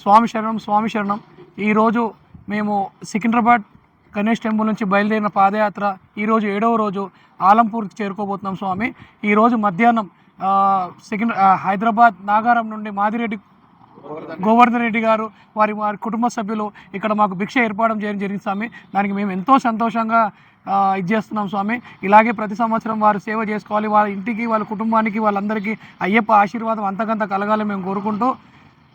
స్వామి శరణం స్వామి శరణం. ఈరోజు మేము సికింద్రాబాద్ గణేష్ టెంపుల్ నుంచి బయలుదేరిన పాదయాత్ర ఈరోజు ఏడవ రోజు ఆలంపూర్కి చేరుకోబోతున్నాం స్వామి. ఈరోజు మధ్యాహ్నం ఆ, సికింద్ర హైదరాబాద్ నాగారం నుండి మాదిరెడ్డి గోవర్ధన్ రెడ్డి గారు వారి వారి కుటుంబ సభ్యులు ఇక్కడ మాకు భిక్ష ఏర్పాటు చేయడం జరిగింది స్వామి. దానికి మేము ఎంతో సంతోషంగా ఇది చేస్తున్నాం స్వామి. ఇలాగే ప్రతి సంవత్సరం వారు సేవ చేసుకోవాలి. వాళ్ళ ఇంటికి వాళ్ళ కుటుంబానికి వాళ్ళందరికీ అయ్యప్ప ఆశీర్వాదం అంతకంత కలగాలని మేము కోరుకుంటూ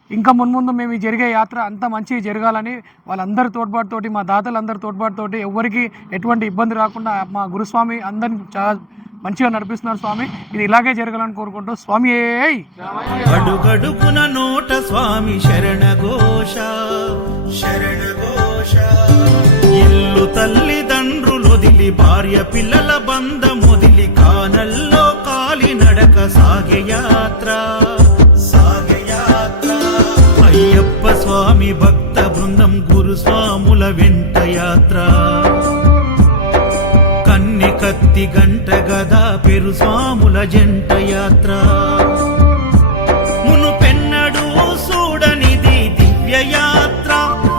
ఇంకా మున్ముందు మేము ఈ జరిగే యాత్ర అంత మంచి జరగాలని వాళ్ళందరి తోడ్పాటుతోటి మా దాతలందరి తోడ్పాటుతోటి ఎవరికి ఎటువంటి ఇబ్బంది రాకుండా మా గురుస్వామి అందరిని చాలా మంచిగా నడిపిస్తున్నారు స్వామి. ఇది ఇలాగే జరగాలని కోరుకుంటూ స్వామి ఏయ్ అడుగడుగున నోట స్వామి శరణ ఘోష శరణ ఘోష ఇల్లు తల్లిదండ్రులొదిలి భార్య పిల్లల బంధమొదిలి కానల్లో కాలి నడక సాగే యాత్ర సాగే యాత్ర అయ్యప్ప స్వామి భక్త బృందం గురుస్వాముల వెంట యాత్ర. ప్రతి గంట గదా పెరు స్వాముల జంట యాత్ర. మునుపెన్నడు చూడనిది దివ్య యాత్ర.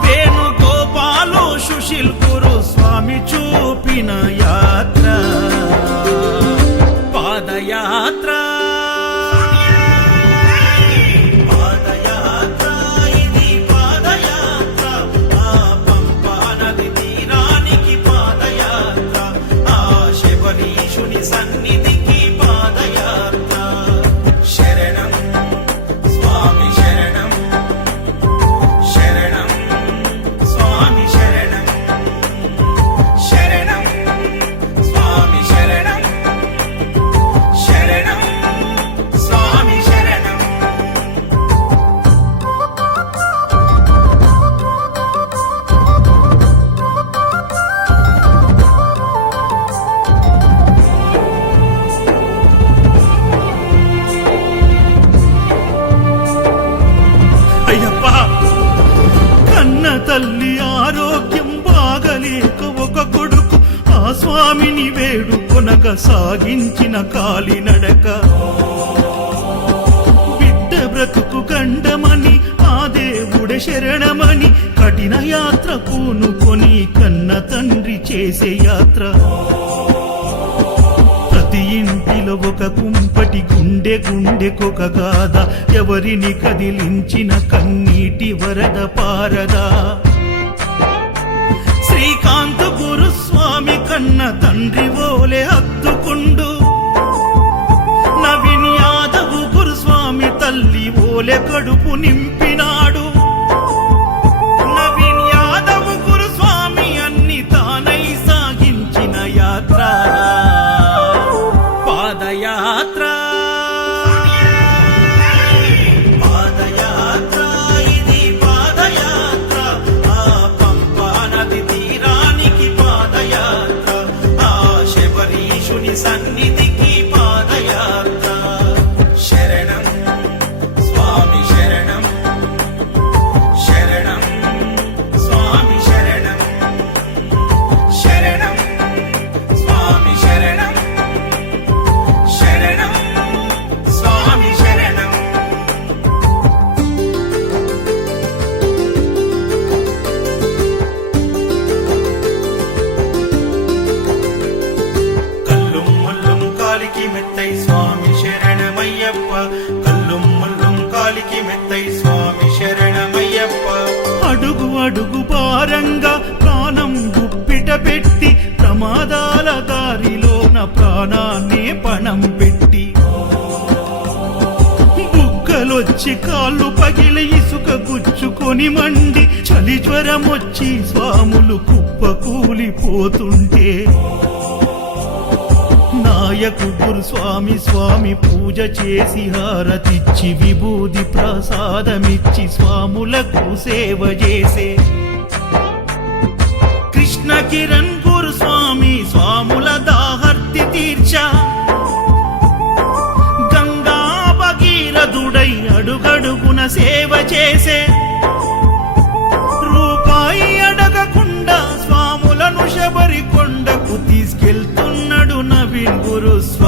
వేణుగోపాలు సుశీల్ గురు స్వామి చూపిన యాత్ర. పాదయాత్ర. స్వామిని వేడుకొనక సాగించిన కాలినడక బిడ్డ బ్రతుకు కండమని ఆ దేవుడ శరణమని కఠిన యాత్ర పూనుకొని కన్న తండ్రి చేసే యాత్ర. ప్రతి ఇంటిలో ఒక కుంపటి గుండె గుండెకొక గాథ ఎవరిని కదిలించిన కన్నీటి వరద పారదా. శ్రీకాంత్ కన్న తండ్రి ఓలే హత్తుకుండు. నవీన్ యాదవ్ గురుస్వామి తల్లి ఓలే కడుపు నింపినా. ప్రాణాన్ని పణం పెట్టి బుగ్గలొచ్చి కాళ్ళు పగిలి ఇసుక గుచ్చుకొని మండి చలి జ్వరం వచ్చి స్వాములు కుప్ప కూలిపోతుంటే నాయకు స్వామి స్వామి పూజ చేసి హారతిచ్చి విభూది ప్రసాదమిచ్చి స్వాములకు సేవ చేసే. కృష్ణ కిరణ్ గురు స్వామి స్వాముల దా చేసే. రూపాయి అడగకుండా స్వాములను శబరి కొండకు తీసుకెళ్తున్నాడు నవీన్ గురుస్వామి